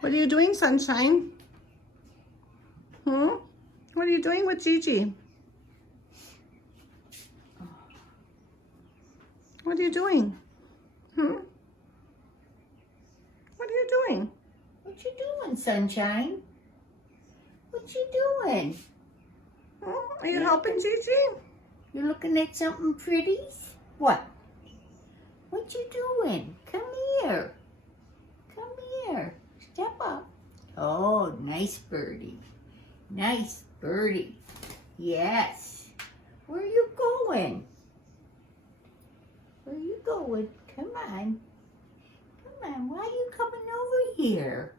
What are you doing, Sunshine? What are you doing with Gigi? What are you doing? What are you doing? What you doing, Sunshine? What you doing? Are you helping Gigi? You looking at something pretty? What? What you doing? Come here. Come here. Step up. Oh, nice birdie. Nice birdie. Yes. Where are you going? Where are you going? Come on. Come on. Why are you coming over here?